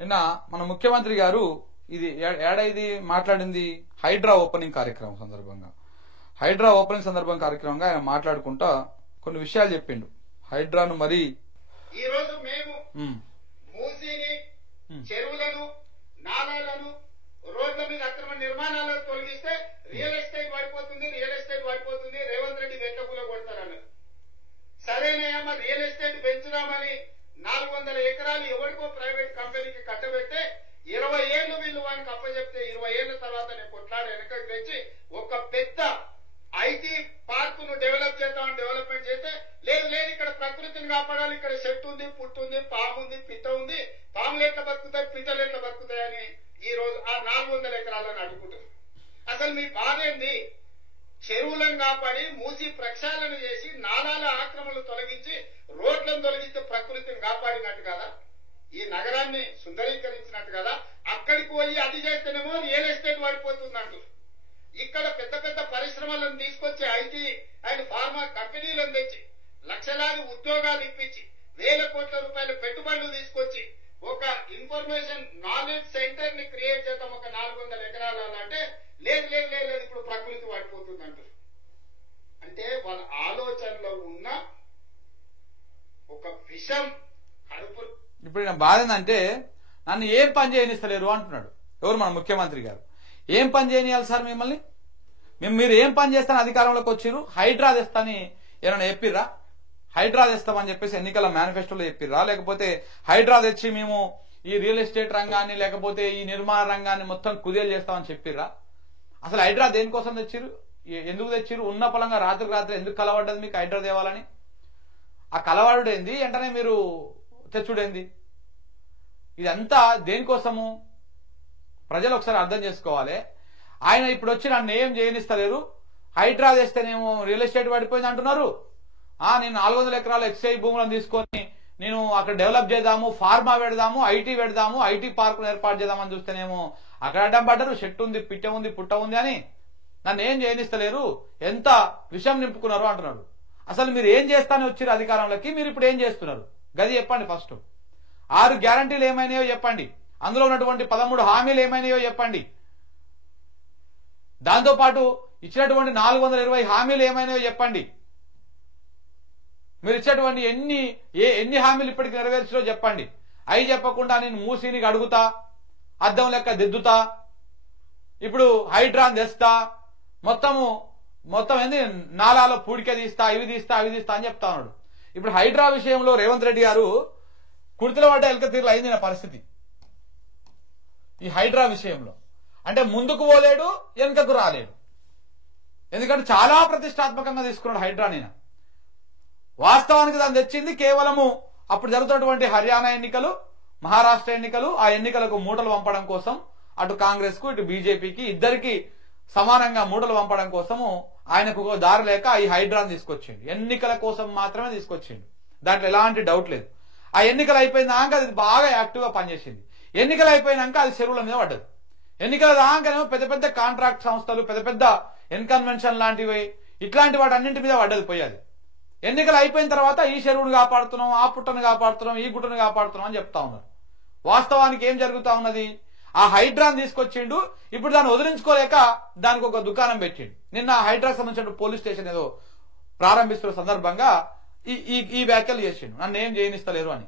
నిన్న మన ముఖ్యమంత్రి గారు ఇది ఏడాది మాట్లాడింది హైడ్రా ఓపెనింగ్ కార్యక్రమం సందర్భంగా. హైడ్రా ఓపెనింగ్ కార్యక్రమంగా ఆయన మాట్లాడుకుంటా కొన్ని విషయాలు చెప్పిండు. హైడ్రాను మరి ఈ రోజు మేము మూసీని, చెరువులను, నాలాలను, రోడ్ల మీద అక్రమ నిర్మాణాలను తొలగిస్తే రియల్ ఎస్టేట్ పడిపోతుంది, రేవంత్ రెడ్డి వెట్టకులో కొడతారన్నారు. సరేనేమో రియల్ ఎస్టేట్ పెంచుదామని 400 ఎకరాలు ఎవరికో ప్రైవేట్ కంపెనీకి కట్టబెడితే 20 ఏళ్లు వీళ్ళు వానికి అప్పచెప్తే 20 ఏళ్ల తర్వాత నేను కొట్లాడి వెనకకి తెచ్చి ఒక పెద్ద ఐటీ పార్క్ ను డెవలప్ చేద్దామని డెవలప్మెంట్ చేస్తే లేదు ఇక్కడ ప్రకృతిని కాపాడాలి, ఇక్కడ చెట్టు ఉంది, పుట్టు ఉంది, పాము ఉంది, పిట్ట ఉంది, పాములు ఎట్లా బతుకుతాయి, పిట్టలు ఎట్లా బతుకుతాయని ఈ రోజు ఆ 400 ఎకరాలను అడుగుతుంది. అసలు మీ బాధ ఏంది? చెరువులను కాపాడి మూసి ప్రక్షాళన చేసి నాలాల ఆక్రమణలు తొలగించి రోడ్లను తొలగిస్తే ప్రకృతిని కాపాడినట్టు కదా, ఈ నగరాన్ని సుందరీకరించినట్టు కదా. అక్కడికి పోయి అది చేస్తేనేమో రియల్ ఎస్టేట్ పడిపోతుందంటూ ఇక్కడ పెద్ద పెద్ద పరిశ్రమలను తీసుకొచ్చి ఐటీ అండ్ ఫార్మా కంపెనీలను తెచ్చి లక్షలాది ఉద్యోగాలు ఇప్పించి 1000 కోట్ల రూపాయల పెట్టుబడులు తీసుకొచ్చి ఒక ఇన్ఫర్మేషన్ నాలెడ్జ్ సెంటర్ ని క్రియేట్ చేద్దాం ఒక 400 ఎకరాలలో అంటే లేదు ఇప్పుడు ప్రకృతి పడిపోతుందంటూ. అంటే వాళ్ళ ఆలోచనలో ఉన్న ఒక విషం కడుపు. ఇప్పుడు నా బాధ ఏంటంటే నన్ను ఏం పని చేయనిస్తలేరు అంటున్నాడు. ఎవరు? మన ముఖ్యమంత్రి గారు. ఏం పని చేయనియాలి సార్ మిమ్మల్ని? మీరు ఏం పని చేస్తాను అధికారంలోకి వచ్చిర్రు? హైడ్రా తెస్తాని ఏమైనా చెప్పిర్రా? హైడ్రా తెస్తామని చెప్పేసి ఎన్నికల మేనిఫెస్టోలో చెప్పిర్రా? లేకపోతే హైడ్రా తెచ్చి మేము ఈ రియల్ ఎస్టేట్ రంగాన్ని లేకపోతే ఈ నిర్మాణ రంగాన్ని మొత్తం కుదేలు చేస్తామని చెప్పిర్రా? అసలు హైడ్రా దేనికోసం తెచ్చిర్రు? ఎందుకు తెచ్చిర్రు? ఉన్న పొలంగా రాత్రికి రాత్రి ఎందుకు కలవడ్డది మీకు హైడ్రా తేవాలని? ఆ కలవాడుడేంది, వెంటనే మీరు తెచ్చుడేంది? ఇదంతా దేనికోసము ప్రజలు ఒకసారి అర్థం చేసుకోవాలి. ఆయన ఇప్పుడు వచ్చి నన్ను ఏం చేయనిస్తలేరు, హైడ్రా తెస్తేనేమో రియల్ ఎస్టేట్ పడిపోయింది అంటున్నారు. నేను 400 ఎకరాల ఎక్సైజ్ భూములను తీసుకొని నేను అక్కడ డెవలప్ చేద్దాము, ఫార్మా పెడదాము, ఐటీ పెడదాము, ఐటీ పార్కులు ఏర్పాటు చేద్దామని చూస్తేనేమో అక్కడ అడ్డం పడ్డారు. చెట్టు ఉంది, పిట్ట ఉంది, పుట్ట ఉంది అని నన్ను ఏం చేయనిస్తలేరు, ఎంత విషయం నింపుకున్నారు అంటున్నారు. అసలు మీరు ఏం చేస్తానే వచ్చారు అధికారంలోకి? మీరు ఇప్పుడు ఏం చేస్తున్నారు గది చెప్పండి. ఫస్ట్ 6 గ్యారంటీలు ఏమైనాయో చెప్పండి. అందులో ఉన్నటువంటి 13 హామీలు ఏమైనాయో చెప్పండి. దాంతోపాటు ఇచ్చినటువంటి 420 హామీలు ఏమైనాయో చెప్పండి. మీరు ఇచ్చినటువంటి ఎన్ని హామీలు ఇప్పటికి నెరవేర్చారో చెప్పండి. అవి చెప్పకుండా నేను మూసీని అడుగుతా, అద్దం లెక్క దిద్దుతా, ఇప్పుడు హైడ్రాన్ తెస్తా, మొత్తం ఏంది నాలాలో పూడికే తీస్తా, ఇవి తీస్తా అని చెప్తా ఉన్నాడు. ఇప్పుడు హైడ్రా విషయంలో రేవంత్ రెడ్డి గారు కుర్తిలో పడ్డ ఎలక తీరులో అయింది నా పరిస్థితి. ఈ హైడ్రా విషయంలో అంటే ముందుకు పోలేడు, వెనుకకు రాలేడు. ఎందుకంటే చాలా ప్రతిష్టాత్మకంగా తీసుకున్నాడు హైడ్రా. నేను వాస్తవానికి దాన్ని తెచ్చింది కేవలము అప్పుడు జరుగుతున్నటువంటి హర్యానా ఎన్నికలు, మహారాష్ట్ర ఎన్నికలు, ఆ ఎన్నికలకు మూటలు పంపడం కోసం అటు కాంగ్రెస్ కు ఇటు బీజేపీకి ఇద్దరికి సమానంగా మూటలు పంపడం కోసము ఆయనకు ఒక దారి లేక ఈ హైడ్రాను తీసుకొచ్చిండు. ఎన్నికల కోసం మాత్రమే తీసుకొచ్చిండు, దాంట్లో ఎలాంటి డౌట్ లేదు. ఆ ఎన్నికలు అయిపోయినాక అది బాగా యాక్టివ్ గా పనిచేసింది. ఎన్నికలు అయిపోయినాక అది చెరువుల మీద పడ్డది. ఎన్నికల దాకానేమో పెద్ద పెద్ద కాంట్రాక్ట్ సంస్థలు, పెద్ద పెద్ద ఎన్కన్వెన్షన్ లాంటివి, ఇట్లాంటి వాటి అన్నింటి మీద పడ్డది పోయేది. ఎన్నికలు అయిపోయిన తర్వాత ఈ చెరువును కాపాడుతున్నాం, ఆ పుట్టను కాపాడుతున్నాం, ఈ గుట్టను కాపాడుతున్నాం అని చెప్తా ఉన్నారు. వాస్తవానికి ఏం జరుగుతా ఉన్నది? ఆ హైడ్రాను తీసుకొచ్చిండు. ఇప్పుడు దాన్ని వదిలించుకోలేక దానికి ఒక దుకాణం పెట్టిండు. నిన్న హైడ్రాకు సంబంధించిన పోలీస్ స్టేషన్ ఏదో ప్రారంభిస్తున్న సందర్భంగా ఈ వ్యాఖ్యలు చేసిండు, నన్ను ఏం చేయనిస్తలేరు అని.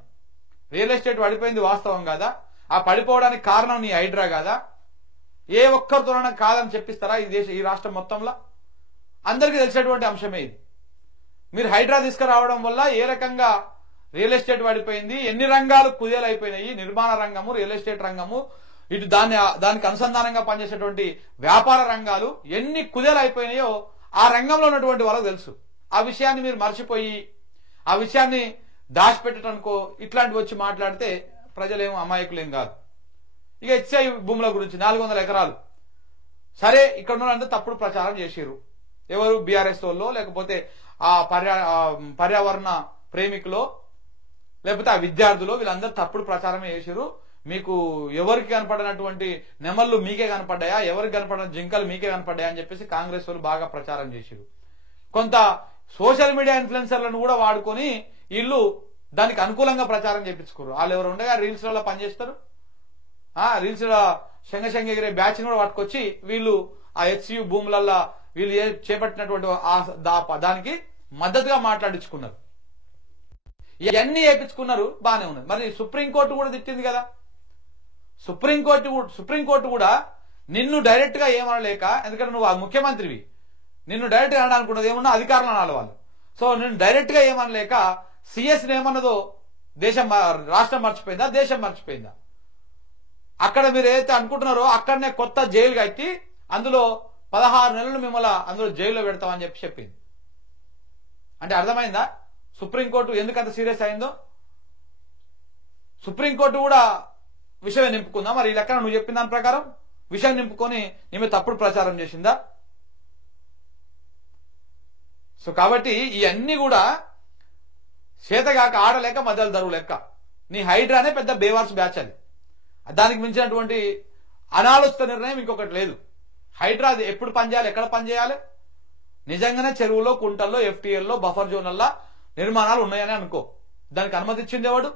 రియల్ ఎస్టేట్ పడిపోయింది వాస్తవం కాదా? ఆ పడిపోవడానికి కారణం నీ హైడ్రా కాదా? ఏ ఒక్కరితోనైనా కాదని చెప్పిస్తారా ఈ రాష్ట్రం మొత్తంలో? అందరికీ తెలిసినటువంటి అంశమే ఇది. మీరు హైడ్రా తీసుకురావడం వల్ల ఏ రకంగా రియల్ ఎస్టేట్ పడిపోయింది, ఎన్ని రంగాలు కుదేలైపోయినాయి, నిర్మాణ రంగము, రియల్ ఎస్టేట్ రంగము, ఇటు దానికి అనుసంధానంగా పనిచేసేటువంటి వ్యాపార రంగాలు ఎన్ని కుదేలైపోయినాయో ఆ రంగంలో ఉన్నటువంటి వాళ్ళకు తెలుసు. ఆ విషయాన్ని మీరు మర్చిపోయి ఆ విషయాన్ని దాచిపెట్టడానికో ఇట్లాంటివి వచ్చి మాట్లాడితే ప్రజలేమో అమాయకులేం కాదు. ఇక హెచ్ఐ భూముల గురించి 400 ఎకరాలు సరే, ఇక్కడ ఉన్నంతా తప్పుడు ప్రచారం చేసిర్రు. ఎవరు? బీఆర్ఎస్ వాళ్ళు, లేకపోతే ఆ పర్యావరణ ప్రేమికులో, లేకపోతే ఆ విద్యార్థులు, వీళ్ళందరూ తప్పుడు ప్రచారమే చేసిర్రు. మీకు ఎవరికి కనపడినటువంటి నెమళ్ళు మీకే కనపడ్డాయా, ఎవరికి కనపడిన జింకలు మీకే కనపడ్డాయా అని చెప్పేసి కాంగ్రెస్ వాళ్ళు బాగా ప్రచారం చేసిరు. కొంత సోషల్ మీడియా ఇన్ఫ్లుయెన్సర్లను కూడా వాడుకొని వీళ్ళు దానికి అనుకూలంగా ప్రచారం చేయించుకోరు. వాళ్ళు ఎవరు ఉండగా రీల్స్లలో పనిచేస్తారు. రీల్స్ శంగ ఎగిరే బ్యాచ్ కూడా పట్టుకొచ్చి వీళ్ళు ఆ హెచ్సియు భూములల్లో వీళ్ళు చేపట్టినటువంటి దానికి మద్దతుగా మాట్లాడించుకున్నారు. ఇవన్నీ వేయించుకున్నారు, బానే ఉన్నది. మరి సుప్రీంకోర్టు కూడా తిట్టింది కదా. సుప్రీంకోర్టు కూడా నిన్ను డైరెక్ట్ గా ఏమనలేక, ఎందుకంటే నువ్వు ఆ ముఖ్యమంత్రివి, నిన్ను డైరెక్ట్ గా అనడానుకున్నది ఏమన్నా అధికారులు అనాలి వాళ్ళు. సో నిన్ను డైరెక్ట్ గా ఏమనలేక సిఎస్ ఏమన్నదో రాష్ట్రం మర్చిపోయిందా, దేశం మర్చిపోయిందా? అక్కడ మీరు ఏదైతే అనుకుంటున్నారో అక్కడనే కొత్త జైలు కట్టి అందులో 16 నెలలు మిమ్మల్ని అందులో జైల్లో పెడతామని చెప్పింది. అంటే అర్థమైందా సుప్రీంకోర్టు ఎందుకంత సీరియస్ అయిందో? సుప్రీంకోర్టు కూడా విషయం నింపుకుందా? మరి ఈ లెక్కన నువ్వు చెప్పిన దాని ప్రకారం విషయం నింపుకొని నీమే తప్పుడు ప్రచారం చేసిందా? సో కాబట్టి ఇవన్నీ కూడా చేతగాక ఆడలేక మధ్యలో దరువు లెక్క. నీ హైడ్రానే పెద్ద బేవార్స్ బ్యాచ్ అది. దానికి మించినటువంటి అనాలోచిత నిర్ణయం ఇంకొకటి లేదు. హైడ్రా ఎప్పుడు పనిచేయాలి, ఎక్కడ పనిచేయాలి? నిజంగానే చెరువులో, కుంటల్లో, ఎఫ్టీఎల్లో, బఫర్ జోన్లలో నిర్మాణాలు ఉన్నాయని అనుకో. దానికి అనుమతి ఇచ్చింది ఎవడు?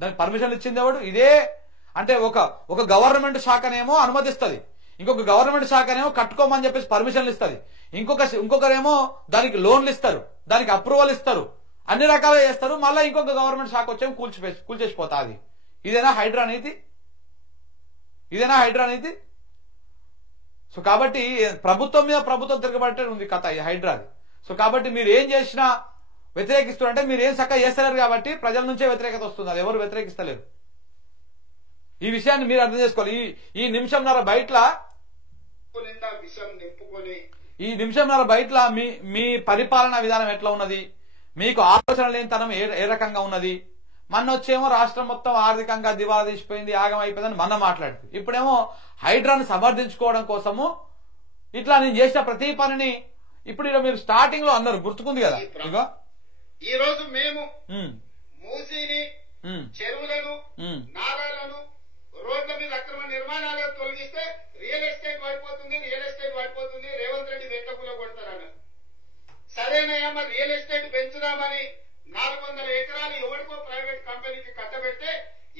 దానికి పర్మిషన్ ఇచ్చింది ఎవడు? ఇదే అంటే ఒక గవర్నమెంట్ శాఖనేమో అనుమతిస్తుంది, ఇంకొక గవర్నమెంట్ శాఖనేమో కట్టుకోమని చెప్పేసి పర్మిషన్లు ఇస్తుంది, ఇంకొకరేమో దానికి లోన్లు ఇస్తారు, దానికి అప్రూవల్ ఇస్తారు, అన్ని రకాలుగా చేస్తారు. మళ్ళీ ఇంకొక గవర్నమెంట్ శాఖ వచ్చేమో కూల్చేసిపోతుంది. ఇదేనా హైడ్రా నీతి? ఇదేనా హైడ్రా నీతి? సో కాబట్టి ప్రభుత్వం మీద ప్రభుత్వం తిరగబట్టే ఉంది కథ ఈ హైడ్రాది. సో కాబట్టి మీరు ఏం చేసినా వ్యతిరేకిస్తున్నారంటే మీరు ఏం చక్కగా చేస్తలేరు కాబట్టి ప్రజల నుంచే వ్యతిరేకత వస్తుంది. అది ఎవరు వ్యతిరేకిస్తలేరు. ఈ విషయాన్ని మీరు అర్థం చేసుకోవాలి. ఈ నిమిషంన్నర బయట మీ పరిపాలనా విధానం ఎట్లా ఉన్నది, మీకు ఆలోచన లేనితనం ఏ రకంగా ఉన్నది. మొన్న వచ్చేమో రాష్ట్రం మొత్తం ఆర్థికంగా దివాలా తీసిపోయింది, ఆగం అయిపోయిందని మొన్న మాట్లాడుతుంది. ఇప్పుడేమో హైడ్రాను సమర్థించుకోవడం కోసము ఇట్లా నేను చేసిన ప్రతి పనిని ఇప్పుడు మీరు స్టార్టింగ్ లో అందరు గుర్తుకుంది కదా. ఇగో ఈ రోజు మేము మూసీని, చెరువులను, నాలాలను, రోడ్ల మీద అక్రమ నిర్మాణాలను తొలగిస్తే రియల్ ఎస్టేట్ పడిపోతుంది, రేవంత్ రెడ్డి వెంటకులో కొడతారన్నారు. సరేనయ్యా, మరి రియల్ ఎస్టేట్ పెంచుదామని 400 ఎకరాలు ఎవరికో ప్రైవేట్ కంపెనీకి కట్టబెడితే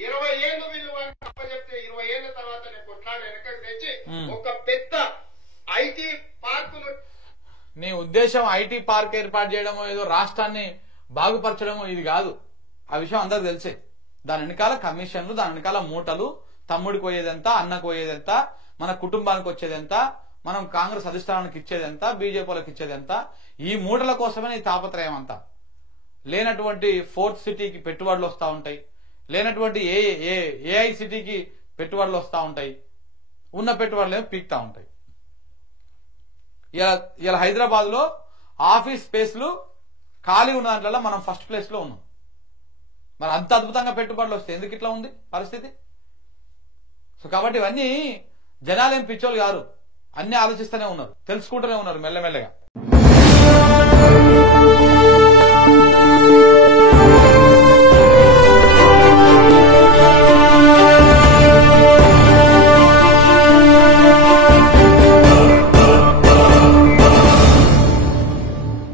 20 ఏళ్ళు వీళ్ళు వాళ్ళకి అప్పచెప్తే 20 ఏళ్ల తర్వాత నేను కొట్లాడి వెనకకి తెచ్చి ఒక పెద్ద ఐటీ పార్కును. నీ ఉద్దేశం ఐటీ పార్క్ ఏర్పాటు చేయడమో ఏదో రాష్ట్రాన్ని బాగుపరచడమో ఇది కాదు. ఆ విషయం అందరికి తెలిసే. దాని వెనకాల కమిషన్లు, దాని వెనకాల మూటలు, తమ్ముడికి పోయేదెంత, అన్నకు పోయేదెంత, మన కుటుంబానికి వచ్చేదెంత, మనం కాంగ్రెస్ అధిష్టానానికి ఇచ్చేదెంత, బీజేపీలకు ఇచ్చేదెంత, ఈ మూటల కోసమే నీ తాపత్రయం అంతా. లేనటువంటి ఫోర్త్ సిటీకి పెట్టుబడులు వస్తూ ఉంటాయి, లేనటువంటి ఏఐ సిటీకి పెట్టుబడులు వస్తూ ఉంటాయి, ఉన్న పెట్టుబడులు ఏమో పీక్తా ఉంటాయి. ఇలా హైదరాబాద్ లో ఆఫీస్ స్పేస్లు ఖాళీ ఉన్న దాంట్లో మనం ఫస్ట్ ప్లేస్ లో ఉన్నాం. మరి అంత అద్భుతంగా పెట్టుబడులు వస్తాయి, ఎందుకు ఇట్లా ఉంది పరిస్థితి? సో కాబట్టి ఇవన్నీ జనాలేం పిచ్చోళ్ళు కాదు, అన్ని ఆలోచిస్తూనే ఉన్నారు, తెలుసుకుంటూనే ఉన్నారు మెల్లమెల్లగా.